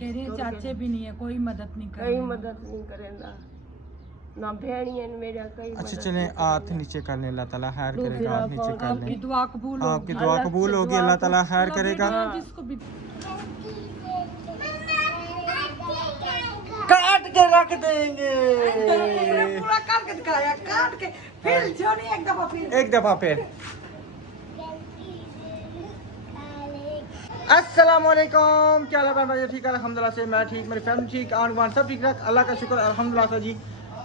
कह रही है चाचे भी नहीं है, कोई मदद नहीं करे, कोई मदद नहीं करेगा ना भेड़िए मेरा कई। अच्छा चले हाथ नीचे कर ले, अल्लाह ताला खैर करेगा, हाथ नीचे कर ले। आपकी दुआ कबूल होगी, आपकी दुआ कबूल होगी, अल्लाह ताला खैर करेगा। जिसको भी काट के रख देंगे, पूरा काट के दिखाया, काट के फिर जोनी एक दफा फिर। अस्सलाम वालेकुम, क्या हाल है भाई? ठीक है अल्हम्दुलिल्लाह से, मैं ठीक, मेरी फैमिली ठीक, आन बान सब ठीक ठाक, अल्लाह का शुक्र अल्हम्दुलिल्लाह से जी।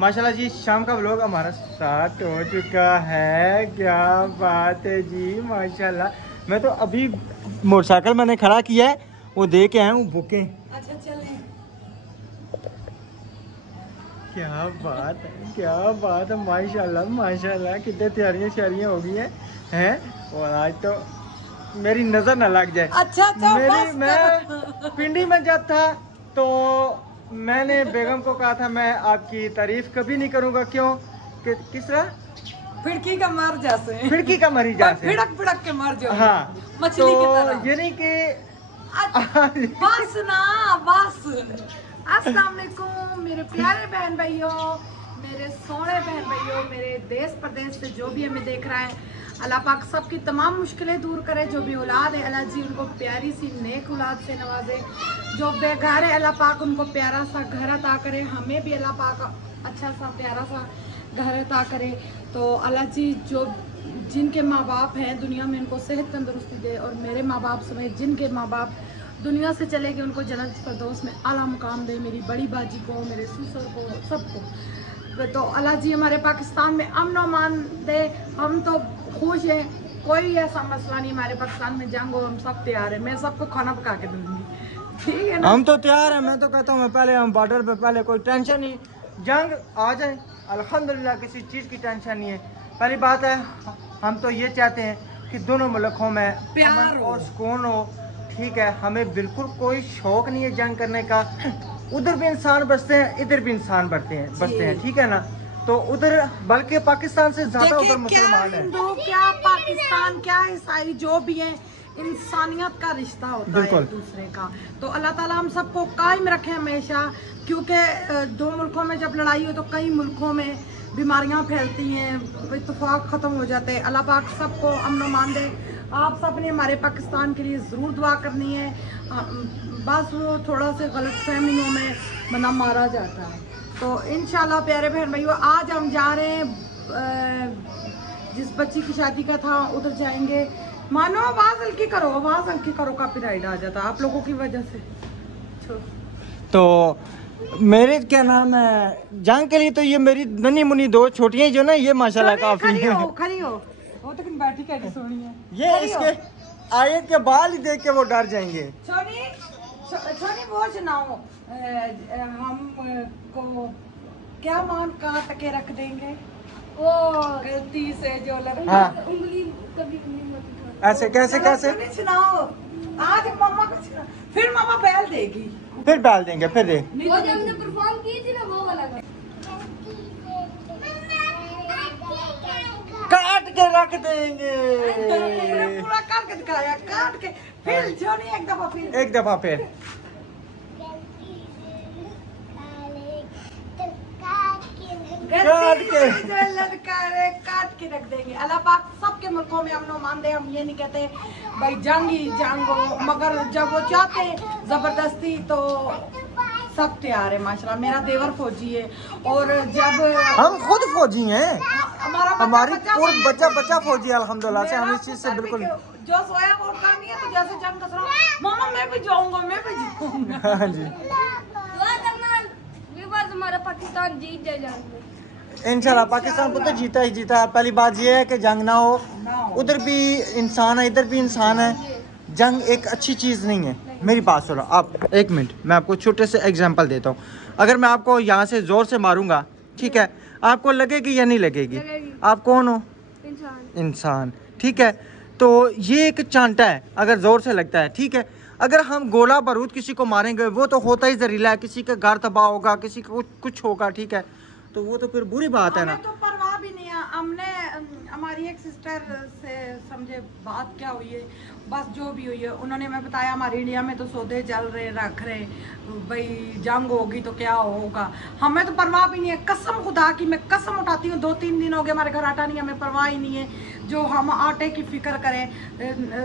माशाल्लाह जी, शाम का व्लॉग हमारा स्टार्ट हो चुका है, क्या बात है जी माशाल्लाह। मैं तो अभी मोटरसाइकिल मैंने खड़ा किया है, वो दे के आया हूँ बुके। अच्छा चलें, क्या बात है, क्या बात है, माशाल्लाह माशाल्लाह, कितने तैयारियां शारियां हो गई हैं। और आज तो मेरी नजर ना लग जाए। अच्छा मैं पिंडी में जब था तो मैंने बेगम को कहा था मैं आपकी तारीफ कभी नहीं करूंगा, क्यों कि किस तरह फिड़की का मर जैसे, खिड़की का मरी जैसे फिड़क फिड़क के मर जाओ, हाँ मछली तो की तरह। यानी कि बस ना बस। अस्सलाम वालेकुम मेरे प्यारे बहन भाइयों, मेरे सोने बहन भाइयों, मेरे देश प्रदेश से जो भी हमें देख रहा है, अल्लाह पाक सबकी तमाम मुश्किलें दूर करे। जो भी औलाद है अल्लाह जी उनको प्यारी सी नेक औलाद से नवाजे, जो बेघर है अल्लाह पाक उनको प्यारा सा घर अता करे, हमें भी अल्लाह पाक अच्छा सा प्यारा सा घर अता करे। तो अल्लाह जी जो जिनके माँ बाप हैं दुनिया में उनको सेहत तंदुरुस्ती दे, और मेरे माँ बाप समेत जिनके माँ बाप दुनिया से चले गए उनको जन्नत फिरदौस में आला मुकाम दे, मेरी बड़ी बाजी को, मेरे ससुर को, सबको। तो अल्लाह जी हमारे पाकिस्तान में अमन और मान दे। हम तो खुश हैं, कोई ऐसा मसला नहीं हमारे पाकिस्तान में, जंग हो हम सब तैयार है, मैं सबको खाना पका के दूंगी, ठीक है ना? हम तो तैयार हैं, मैं तो कहता हूँ पहले हम बॉर्डर पे, पहले कोई टेंशन नहीं, जंग आ जाए अल्हम्दुलिल्लाह, किसी चीज़ की टेंशन नहीं है। पहली बात है हम तो ये चाहते हैं कि दोनों मुल्कों में अमन और सुकून हो, ठीक है। हमें बिल्कुल कोई शौक नहीं है जंग करने का, उधर भी इंसान बसते हैं, इधर भी इंसान बसते हैं, ठीक है ना? तो उधर बल्कि पाकिस्तान से ज्यादा उधर मुसलमान है। हिंदू क्या पाकिस्तान क्या ईसाई जो भी है, इंसानियत का रिश्ता होता है एक दूसरे का। तो अल्लाह ताला हम सबको कायम रखे हमेशा, क्योंकि दो मुल्कों में जब लड़ाई हो तो कई मुल्कों में बीमारियां फैलती हैं, इत्तेफाक ख़त्म हो जाते हैं। अल्लाह पाक सबको अमन मान दे। आप सब ने हमारे पाकिस्तान के लिए ज़रूर दुआ करनी है। बस वो थोड़ा से गलत फहमियों में बना मारा जाता है। तो इंशाल्लाह प्यारे बहन भाइयों, आज हम जा रहे हैं, जिस बच्ची की शादी का था उधर जाएंगे। मानो आवाज़ हल्की करो, आवाज़ हल्की करो, कॉपीराइट आ जाता आप लोगों की वजह से। तो मेरे क्या नाम है, जंग के लिए तो ये मेरी नन्ही मुन्नी दो छोटियां जो ना, ये माशाल्लाह काफी है। खड़ी हो, वो तो बैठी कैसी सोनी है। ये इसके आयत के बाल ही देख के वो डर जाएंगे। छोनी वो सुनाओ, हम को क्या मान काट के रख देंगे वो गलती से जो लगा। हाँ। उंगली कभी उंगली मत ऐसे कैसे कैसे सुनाओ, आज मम्मा को सुना, फिर मम्मा बैल देगी, फिर डाल देंगे, फिर दे। वो जब हमने परफॉर्म की थी ना वो वाला काट के रख देंगे, पूरा काट के दिखाया, काट के फिर जोनी एक दफा फिर। काट के रख देंगे। अल्लाह पाक सबके मुल्कों में अमन मान दे। हम ये नहीं कहते भाई जंग ही जंग हो, मगर जब वो चाहते हैं जबरदस्ती तो सब तैयार है। माशाल्लाह मेरा देवर फौजी है, और जब हम खुद फौजी हैं, हमारी बच्चा फौजी है अल्हम्दुलिल्लाह से। हम इस चीज से बिल्कुल जो सोया वो उठा नहीं है, तो जैसे जंग कर रहा हूं मामा मैं भी जाऊंगा, मैं भी जाऊंगा। हाँ जी, हमारा पाकिस्तान जीत जाए इंशाल्लाह पाकिस्तान तो जीता ही जीता है। पहली बात ये है कि जंग ना हो, उधर भी इंसान है इधर भी इंसान है, जंग एक अच्छी चीज़ नहीं है। मेरी बात सुनो आप एक मिनट, मैं आपको छोटे से एग्जांपल देता हूँ। अगर मैं आपको यहाँ से ज़ोर से मारूंगा, ठीक है, आपको लगेगी या नहीं लगेगी? आप कौन हो? इंसान, ठीक है। तो ये एक चांटा है, अगर ज़ोर से लगता है, ठीक है। अगर हम गोला बारूद किसी को मारेंगे वो तो होता ही जहरीला है, किसी का घर तबाह होगा, किसी को कुछ होगा, ठीक है, तो वो तो फिर बुरी बात है ना। तो परवाह भी नहीं है, हमने हमारी एक सिस्टर से समझे बात क्या हुई है, बस जो भी हुई है उन्होंने हमें बताया हमारे इंडिया में तो सौदे चल रहे रख रहे, भाई जंग होगी तो क्या होगा, हमें तो परवाह भी नहीं है। कसम खुदा की मैं कसम उठाती हूँ, 2-3 दिन हो गए हमारे घर आटा नहीं, हमें परवाह ही नहीं है। जो हम आटे की फिक्र करें,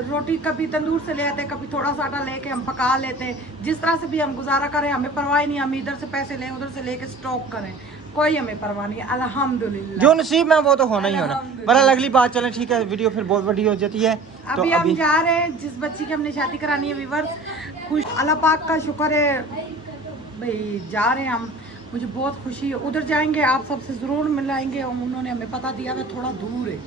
रोटी कभी तंदूर से ले आते, कभी थोड़ा सा आटा लेके हम पका लेते, जिस तरह से भी हम गुजारा करें हमें परवाह ही नहीं। हम इधर से पैसे लें उधर से लेके स्टॉक करें, कोई हमें परवाह नहीं, अल्हम्दुलिल्लाह। जो नसीब में वो तो होना ही होना। पर अगली बात चले, ठीक है, वीडियो फिर बहुत बड़ी हो जाती है। तो अभी हम जा रहे हैं, जिस बच्ची की हमने शादी करानी है व्यूअर्स, खुश अल्लाह पाक का शुक्र है भाई, जा रहे हैं हम, मुझे बहुत खुशी है। उधर जाएंगे आप सबसे ज़रूर मिलाएंगे, और उन्होंने हमें पता दिया है थोड़ा दूर है,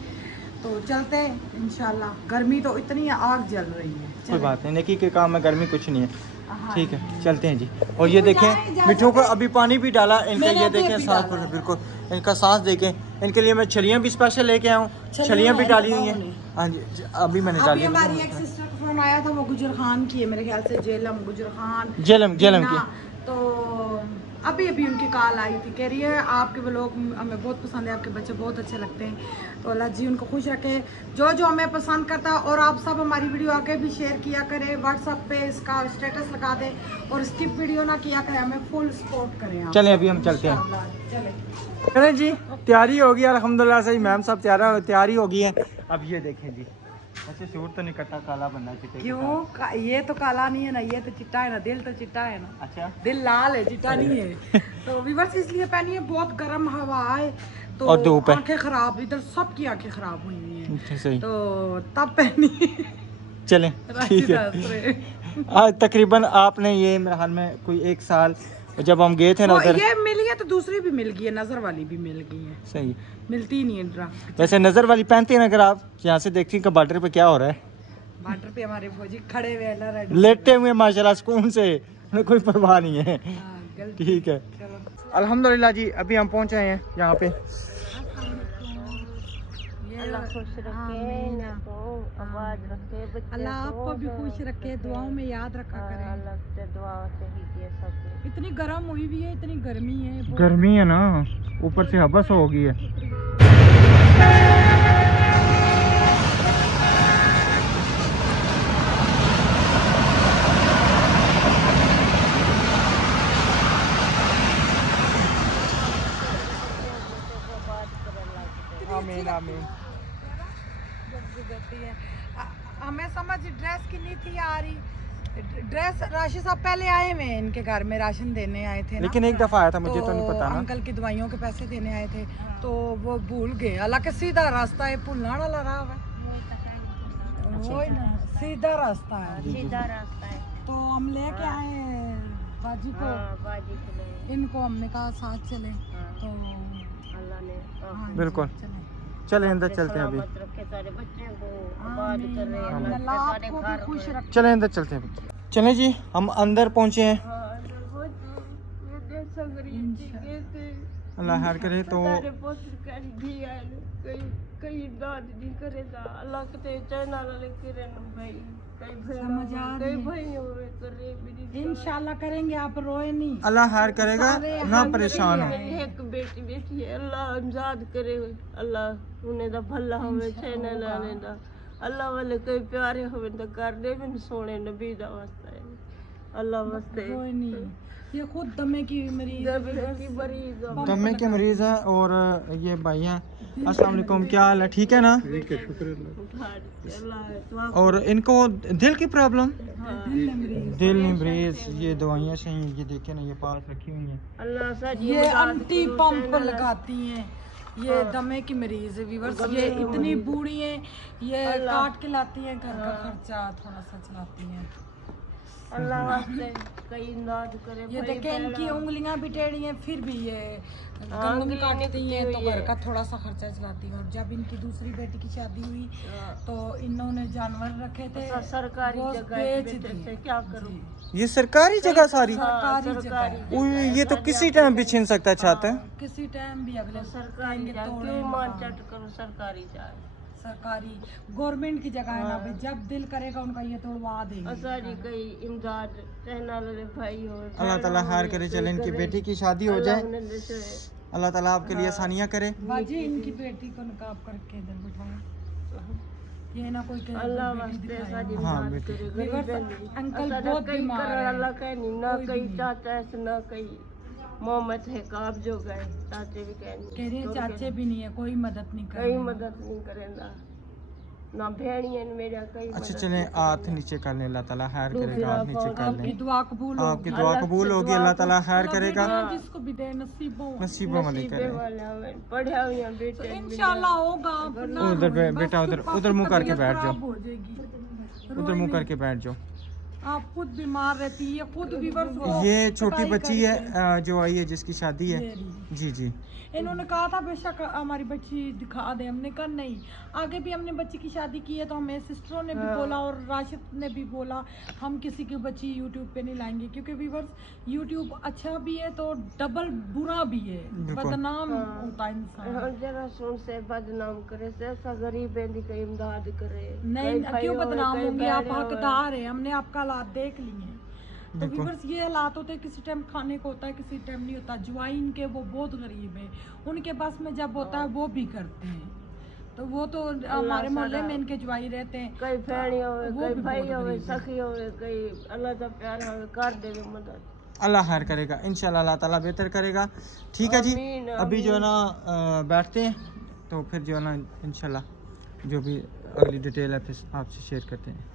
तो चलते हैं इंशाल्लाह। गर्मी तो इतनी आग जल रही है, कोई बात नहीं, नेकी के काम में गर्मी कुछ नहीं है। हाँ। ठीक है, चलते हैं जी। और ये देखें मिठू को अभी पानी भी डाला इनके, ये देखें सांस पर बिल्कुल इनका सांस देखें। इनके लिए मैं छलियाँ भी स्पेशल लेके आया हूँ, छलियाँ भी डाली हुई हैं। हाँ जी, अभी मैंने डाली। हमारी एक सिस्टर का फोन आया था, वो गुजर खान की है मेरे ख्याल से, जेलम गुजर खान, जेलम की। तो अभी उनकी कॉल आई थी, कह रही है आपके व्लॉग हमें बहुत पसंद है, आपके बच्चे बहुत अच्छे लगते हैं, तो अल्लाह जी उनको खुश रखे, जो जो हमें पसंद करता है। और आप सब हमारी वीडियो आगे भी शेयर किया करें, व्हाट्सएप पे इसका स्टेटस लगा दें, और स्किप वीडियो ना किया करें, हमें फुल सपोर्ट करें। चलें अभी हम चलते हैं, चलें जी। तैयारी होगी अल्हम्दुलिल्लाह, सही मैम सब तैयारी होगी है। अब ये देखें जी, अच्छा सूट तो नहीं कटा, काला बनना चाहिए। क्यों ये तो काला नहीं है ना, ये तो चिट्टा है ना, दिल तो चिट्टा है ना। अच्छा, दिल लाल है, चिट्टा नहीं है। तो व्यूअर्स इसलिए पहनी है, बहुत गर्म हवा है तो और धूप है, आंखें खराब, इधर सबकी आंखें खराब हुई हुई हैं, सही। तो तब पहनी। चलें ठीक है। आज तकरीबन आपने ये मेरे हाल में कोई 1 साल जब हम गए थे ना उधर, ये मिली है तो दूसरी भी मिल गई है, नजर वाली भी मिल गई है, सही मिलती ही नहीं है ड्रा। वैसे नजर वाली पहनती है ना, अगर आप यहाँ से देखती हैं कि बॉर्डर पे क्या हो रहा है, बॉर्डर पे हमारे फौजी खड़े हुए हैं, लेटे हुए माशाल्लाह सुकून से, उन्हें कोई परवाह नहीं है। ठीक है, अल्हम्दुलिल्लाह जी। अभी हम पहुँचे हैं यहाँ पे। अल्लाह खुश रखे, आवाज रखे, अल्लाह आपको भी खुश रखे, दुआओं में याद रखा करें। अल्लाह से दुआ से ही किया सब। इतनी गर्म हुई भी है, इतनी गर्मी है, गर्मी है ना, ऊपर से हबस हो गई है। आमीन आमीन। हमें समझ ड्रेस की नहीं थी आ रही, ड्रेस राशि साहब पहले आए हुए हैं इनके घर में, राशन देने आए थे ना, लेकिन एक दफा आया था, मुझे तो नहीं पता ना, अंकल की दवाइयों के पैसे देने आए थे, तो वो भूल गए। हालांकि सीधा रास्ता है, भूलना वाला रहा है, वही ना सीधा रास्ता है, सीधा रास्ता है। तो हम लेके आए बाजी को, बाजी को ले, इनको हमने कहा साथ चले, तो अल्लाह ने हाँ, बिल्कुल चले। चले अंदर चलते हैं अभी, रखे सारे बच्चों को आबाद कर रहे हैं, अल्लाह आपको भी खुश रखे। चले अंदर चलते हैं। चले जी, हम अंदर पहुँचे हैं, अल्लाह खैर करे। तो इंशाल्लाह करेंगे, आप रोए नहीं, अल्लाह खैर करेगा, ना परेशान हो। एक बेटी बेटी है, अल्लाह आजाद करे, अल्लाह उन्हें दा भला होवे, छेने लाने दा, अल्लाह वाले कोई प्यारे होवे तो करने भी सोने नबी दा वास्ता है, अल्लाह वास्ते। कोई नहीं, ये खुद दमे की मरीज, दमे के मरीज हैं, और ये भाई हैं। अस्सलाम वालेकुम, क्या हाल है, ठीक है ना? और इनको दिल की प्रॉब्लम, दिल नहीं मरीज, ये दवाइयाँ से ही, ये देखे ना, ये पास रखी हुई हैं, ये अंटी पंप लगाती हैं, ये दमे की मरीज है व्यूअर्स, ये इतनी बूढ़ी हैं, ये काट के लाती हैं, घर का खर्चा थोड़ा सा चलाती हैं, अल्लाह वास्ते कई इमदाद करे। ये देखें इनकी उंगलियां भी टेढ़ी हैं, फिर भी ये गंदम काटती हैं, तो घर का थोड़ा सा खर्चा चलाती हैं। और जब इनकी दूसरी बेटी की शादी हुई तो इन्होंने जानवर रखे थे, सरकारी बेच दिए। क्या करूं, ये सरकारी जगह सारी, सरकारी जगह, ये तो किसी टाइम भी छीन सकता है, चाहता है किसी टाइम भी अगले सरकारी क्यों मान चट करो, सरकारी जाए, सरकारी गवर्नमेंट की जगह है ना भाई, जब दिल करेगा उनका ये तोड़वा देंगे। असारी कई इमदाद रहना वाले भाई हो, अल्लाह ताला खैर करे, चले इनकी बेटी की शादी हो जाए, अल्लाह ताला आपके लिए आसानियाँ करे। बाजी इनकी बेटी को नकाब करके इधर बिठाएं, ये ना कोई कहे अल्लाह बेटी वास्ते दिखाए। साजी हाँ, मदद बेटी। करे वीवर गरीब अंकल असां बहुत कई बीमार कर है। अल्लाह कहनी ना कोई कई भी नहीं। चाचा ऐसे ना कई मोहम्मद है काब जो गए चाचे भी कहनी कह रही है चाचे भी नहीं है, कोई मदद नहीं कर कई रहे। मदद नहीं करेंदा ना भेड़ियन मेरा कई अच्छा मदद चलें, नहीं हाथ नीचे कर लें, अल्लाह ताला खैर करेगा। हाथ नीचे कर आपकी लें, दुआ कबूल होगी। आपकी दुआ कबूल होगी, अल्लाह ताला खैर करेगा, बेटियां जिसको भी दे नसीबों नसीबों वाले नसीबे करे। वाले हमें पढ़े हुए हैं बेटे इंशाल्लाह होगा। अपना उधर रोए, बेटा, बस उधर चुप उधर मुंह करके तबीयत बैठ जाओ, खराब हो जाएगी। उधर रोए मुंह नहीं। करके बैठ जाओ। आप खुद बीमार रहती है, खुद वीवर को ये छोटी कटाई बच्ची है करके। जो आई है, जिसकी शादी है। मेरी। जी जी। इन्होंने कहा था बेशक हमारी बच्ची दिखा दे, हमने कहा नहीं। आगे भी हमने बच्ची की शादी की है तो हमें सिस्टरों ने भी बोला और राशिद ने भी बोला हम किसी की बच्ची यूट्यूब पे नहीं लाएंगे, क्योंकि व्यूअर्स यूट्यूब अच्छा भी है तो डबल बुरा भी है, बिल्कुल। बदनाम होता है इंसान। जरा सुन से बदनाम करे से ऐसा गरीब है की इमदाद करे नहीं कई भाई क्यों होए, बदनाम कई होंगे, आप बहनें होए। हकदार है, हमने आपका हालात देख लिए हैं। तो बिल्कुल। व्यूअर्स ये हालात होते हैं, किसी टाइम खाने को होता है, किसी टाइम नहीं होता। ज्वाइन के वो बहुत गरीब है, उनके पास में जब होता है वो भी करते हैं। तो वो तो हमारे मोहल्ले में इनके ज्वाई रहते हैं, कई फैनी होवे वो कई भी भाई बहुत होवे गरीब है। सखी होवे कई अल्लाह का प्यार होवे कर देवे मदद अल्लाह खैर करेगा, इंशाल्लाह अल्लाह ताला बेहतर करेगा। ठीक है जी, आमीन, अभी जो है ना बैठते हैं, तो फिर जो है ना इंशाल्लाह जो भी अगली डिटेल है फिर आपसे शेयर करते हैं।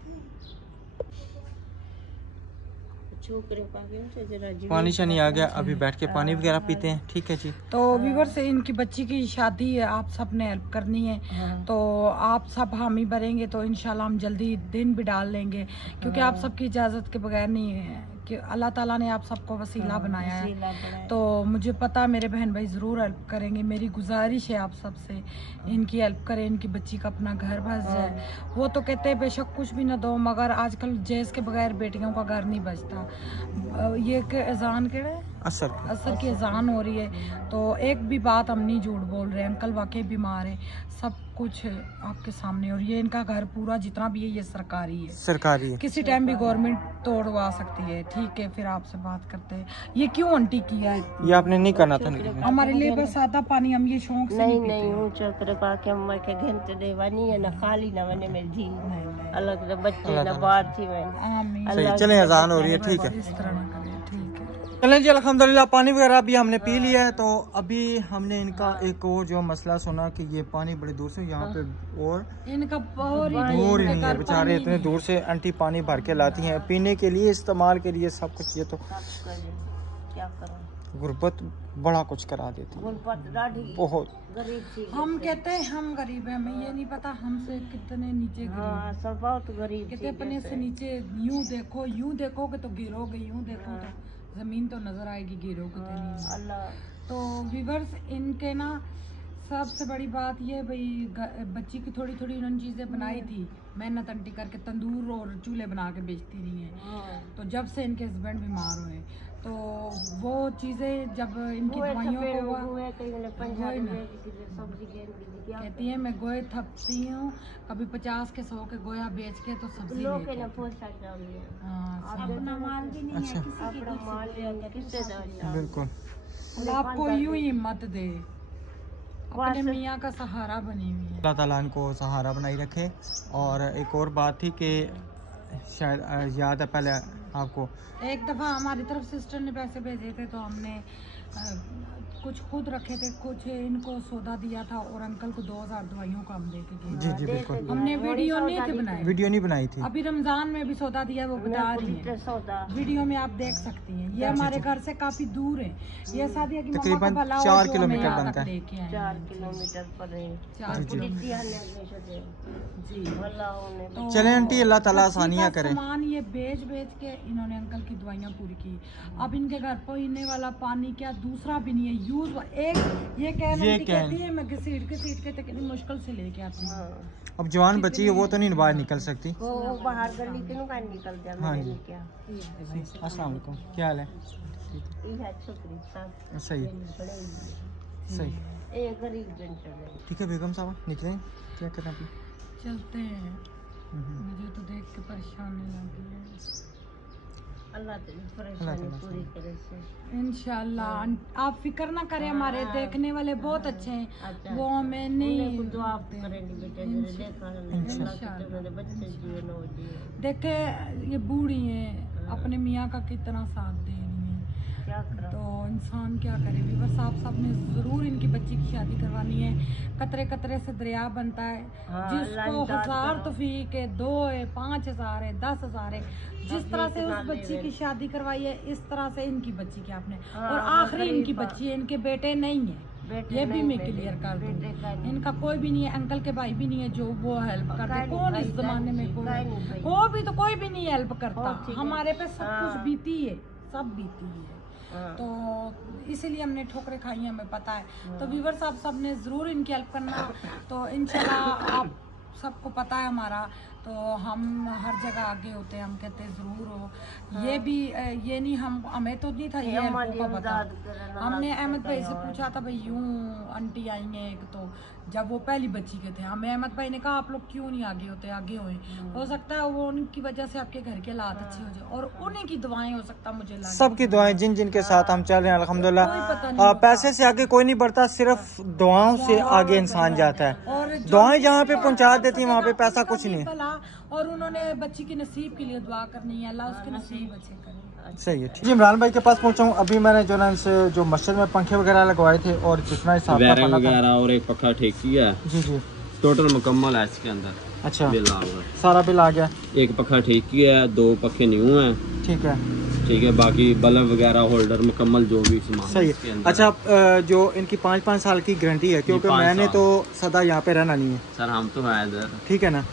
छोकरे पागे से जरा जी पानी शानी आ गया, अभी बैठ के पानी वगैरह पीते हैं। ठीक है जी। तो व्यूअर्स से इनकी बच्ची की शादी है, आप सब ने हेल्प करनी है, तो आप सब हामी भरेंगे तो इंशाल्लाह हम जल्दी दिन भी डाल लेंगे, क्योंकि आप सबकी इजाज़त के बगैर नहीं है कि अल्लाह ताला ने आप सबको वसीला बनाया है। तो मुझे पता मेरे बहन भाई ज़रूर हेल्प करेंगे। मेरी गुजारिश है आप सबसे, इनकी हेल्प करें, इनकी बच्ची का अपना घर बस जाए। वो तो कहते हैं बेशक कुछ भी ना दो, मगर आजकल जैस के बगैर बेटियों का घर नहीं बचता। ये के अजान केड़ा है, असर की अजान हो रही है, तो एक भी बात हम नहीं झूठ बोल रहे हैं। अंकल वाकई बीमार है, सब कुछ आपके सामने, और ये इनका घर पूरा जितना भी है ये सरकारी है, किसी टाइम भी गवर्नमेंट तोड़वा सकती है। ठीक है, फिर आपसे बात करते हैं। ये क्यों आंटी किया है? ये आपने नहीं करना था। हमारे लिए बस सादा पानी, हम ये शौक से नहीं नहीं नहीं हूँ चक्र पाके अम्मा के घंटे देवानी है ना खाली ना बने मेरी जी अलग से बच्चे ना बात थी मैं आमीन। सही, चलें अजान हो रही है। ठीक है, इस तरह ना करें, ठीक है। चलें जी, अल्हम्दुलिल्लाह पानी वगैरह भी हमने पी लिया है। तो अभी हमने इनका एक और जो मसला सुना कि ये पानी बड़ी दूर से यहाँ पे और इनका और ही दूर ही इनके नहीं है, घर बेचारे पानी इतने दूर से आंटी पानी भर के लाती हैं पीने के लिए, इस्तेमाल के लिए, सब कुछ। ये तो क्या करूँ गुर्बत बड़ा कुछ करा देती है, गुरबत दाढ़ी बहुत। गरीब थी हम कहते हैं हम गरीब हैं, हमें ये नहीं पता हमसे कितने नीचे गरीब हाँ हैं। सब बहुत गरीब कहते अपने से नीचे यूं देखोगे तो गिरोगे, यूं देखो तो जमीन तो नजर आएगी, गिरोगे तो नहीं। अल्लाह तो व्यूअर्स इनके ना सबसे बड़ी बात ये भाई बच्ची की थोड़ी थोड़ी उन्होंने चीज़ें बनाई थी, मेहनत अंटी करके तंदूर और चूल्हे बना के बेचती रही हैं। तो जब से इनके हस्बैंड बीमार हुए तो वो चीज़ें जब इनकी दवाइयों को कहती है मैं गोए थपती हूँ, कभी 50 के 100 के गोया बेच के तो सब्जी लेके अपना माल भी नहीं है अपना माल किससे बिल्कुल। आपको यूं ही हिम्मत दे, अपने मियाँ का सहारा बनी हुई है। अल्लाह ताला इनको सहारा बनाई रखे। और एक और बात थी कि शायद याद है पहले आपको, एक दफ़ा हमारी तरफ सिस्टर ने पैसे भेजे थे तो हमने कुछ खुद रखे थे, कुछ इनको सौदा दिया था और अंकल को 2000 दवाइयों का हम दे के गए। जी जी बिल्कुल। हमने वीडियो नहीं थे बनाए, वीडियो नहीं बनाई थी। अभी रमजान में भी सौदा दिया है, वो बता रही है, वीडियो में आप देख सकती हैं। ये हमारे घर से काफी दूर है, ये सादिया की मम्मा का भला हो 4 जो किलोमीटर हमें यहाँ बनता तक है। लेके आए। 4 किलोमीटर पर है 4 किलोमीटर जी। तो चलें आंटी, अल्लाह ताला बच्ची आसानियाँ का करे। सामान ये बेच के इन्होंने अंकल की दवाइयाँ पूरी की। अब इनके घर पीने वाला पानी क्या दूसरा भी नहीं है, यूज एक ये कहती है मैं घसीट के कितनी मुश्किल से लेके आती हूँ। अब जवान बच्ची है वो तो नहीं बाहर निकल सकती। वो बाहर गली के नुका निकल जा हाँ मैंने जी। क्या अस्सलाम वालेकुम, क्या हाल है? ये छोकरी साहब सही सही, ए गरीब बन चले ठीक है बेगम साहब, निकलें, क्या करना अपनी? चलते हैं, मुझे तो देख के परेशानी लगी है। अल्लाह तेरी परेशानी पूरी करे से। इंशाल्लाह आप फिक्र ना करें, हमारे देखने वाले बहुत अच्छे हैं, अच्छा, वो हमें नहीं दुआ करेंगे बेटे, जरा देखा अल्लाह मेरे बच्चे जिए न हो जिए। देखे ये बूढ़ी है, अपने मियाँ का कितना साथ दे रही है, क्या करा तो इंसान क्या करे। बस आप सब ने ज़रूर इनकी बच्ची की शादी करवानी है। कतरे कतरे से दरिया बनता है, जिसको 1000 तौफीक है, 2 है, 5000 है, 10,000 है, जिस तरह से उस बच्ची की शादी करवाई है इस तरह से इनकी बच्ची की आपने, और आखिरी इनकी बच्ची है, इनके बेटे नहीं है, ये भी मैं क्लियर कर दूँ। इनका कोई भी नहीं है, अंकल के भाई भी नहीं है जो वो हेल्प करते। कौन इस जमाने में कोई भी तो कोई भी नहीं हेल्प करता। हमारे पे सब कुछ बीती है, सब बीती है, तो इसीलिए हमने ठोकरें खाई हैं, हमें पता है। तो व्यूअर्स आप सब ने ज़रूर इनकी हेल्प करना। तो इंशाल्लाह आप सबको पता है हमारा, तो हम हर जगह आगे होते हैं, हम कहते हैं ज़रूर हो। ये भी ये नहीं हमें तो नहीं था ये हेल्प का पता। हमने अहमद भाई से पूछा था, भाई यूँ आंटी आई हैं एक, तो जब वो पहली बच्ची के थे, हमें अहमद भाई ने कहा आप लोग क्यों नहीं आगे होते, आगे होए, हो सकता है वो उनकी वजह से आपके घर के हालात अच्छे हो जाए, और उन्हीं की दुआएं हो सकता मुझे लगा। सबकी दुआएं जिन जिन के साथ हम चल रहे हैं अल्हम्दुलिल्लाह। पैसे से आगे कोई नहीं बढ़ता, सिर्फ दुआओं से आगे इंसान जाता है। और दुआएं जहाँ पे पहुँचा देती हैं वहाँ पे पैसा कुछ नहीं है। और उन्होंने बच्ची के नसीब के लिए दुआ करनी है, अल्लाह उसके नसीब अच्छे करे। सही है। जी इमरान भाई के पास पहुंचा हूँ। अभी मैंने जो ना इनसे जो मस्जिद में पंखे वगैरह लगवाए थे और जितना हिसाब वगैरह और एक पक्का ठीक किया है। जी जी टोटल मुकम्मल है इसके अंदर। अच्छा, बिल आ गया, सारा बिल आ गया। एक पक्का ठीक किया है, 2 पक्के न्यू हैं। ठीक है, ठीक है, बाकी बल्ब वगैरह होल्डर मुकम्मल जो भी सामान सही है। अच्छा, जो इनकी 5-5 साल की गारंटी है, क्योंकि मैंने तो सदा यहाँ पे रहना नहीं है सर, हम तो हैं इधर, ठीक है ना।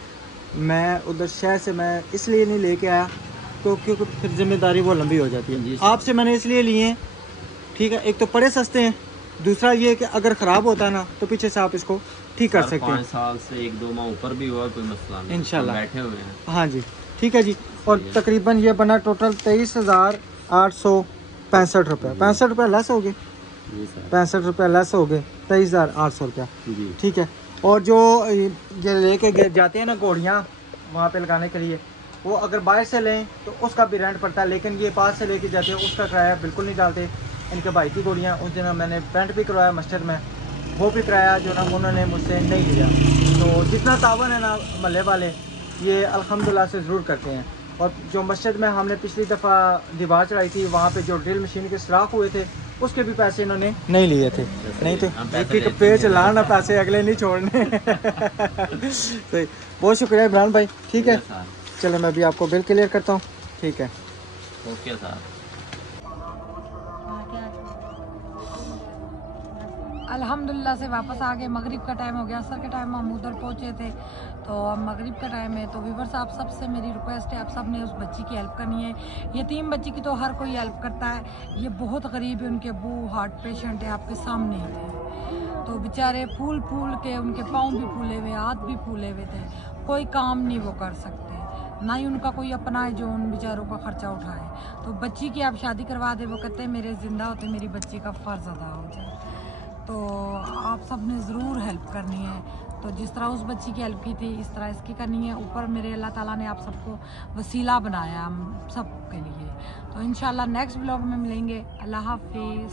मैं उधर शहर से मैं इसलिए नहीं लेके आया क्योंकि फिर जिम्मेदारी वो लंबी हो जाती है। आपसे मैंने इसलिए लिए हैं, ठीक है। एक तो पड़े सस्ते हैं, दूसरा ये कि अगर ख़राब होता है ना तो पीछे से आप इसको ठीक कर सकते हैं। 5 साल से 1-2 माह ऊपर भी हुआ, कोई मसला नहीं, इंशाल्लाह बैठे हुए हैं। हाँ जी, ठीक है जी। और तकरीबन ये बना टोटल 23,865 रुपये। 65 रुपये लेस हो गए, 65 रुपये लेस हो गए, 23,800 रुपया, ठीक है। और जो ये लेके जाते हैं ना घोड़ियाँ वहाँ पे लगाने के लिए, वो अगर बाहर से लें तो उसका भी रेंट पड़ता है, लेकिन ये पास से लेके जाते हैं उसका किराया बिल्कुल नहीं डालते। इनके भाई की घोड़ियाँ उस दिन मैंने पेंट भी करवाया मस्जिद में, वो भी किराया जो ना उन्होंने मुझसे नहीं लिया। तो जितना तावन है ना महल्ले वाले, ये अल्हम्दुलिल्लाह से ज़रूर करते हैं। और जो मस्जिद में हमने पिछली दफ़ा दीवार चढ़ाई थी, वहाँ पे जो ड्रिल मशीन के सुराख हुए थे उसके भी पैसे इन्होंने नहीं लिए थे। नहीं तो एक पे चलाना पैसे अगले नहीं छोड़ने। सही, बहुत शुक्रिया इमरान भाई, ठीक है। चलो मैं भी आपको बिल क्लियर करता हूँ, ठीक है। Okay sir. अल्हम्दुलिल्लाह से वापस आ गए। मगरिब का टाइम हो गया, असर के टाइम हम उधर पहुँचे थे, तो अब मगरिब का टाइम है। तो व्यूअर्स आप सब से मेरी रिक्वेस्ट है, आप सब ने उस बच्ची की हेल्प करनी है। यतीम बच्ची की तो हर कोई हेल्प करता है, ये बहुत गरीब है, उनके अब्बू हार्ट पेशेंट है, आपके सामने ही थे। तो बेचारे फूल फूल के उनके पाँव भी फूले हुए, हाथ भी फूले हुए थे, कोई काम नहीं वो कर सकते, ना ही उनका कोई अपना है जो उन बेचारों का खर्चा उठाए। तो बच्ची की आप शादी करवा दे, वो कहते हैं मेरे ज़िंदा होते मेरी बच्ची का फ़र्ज़ अदा हो जाए। तो आप सब ने ज़रूर हेल्प करनी है। तो जिस तरह उस बच्ची की हेल्प की थी इस तरह इसकी करनी है। ऊपर मेरे अल्लाह ताला ने आप सबको वसीला बनाया हम सब के लिए। तो इंशाल्लाह नेक्स्ट व्लॉग में मिलेंगे। अल्लाह हाफिज़।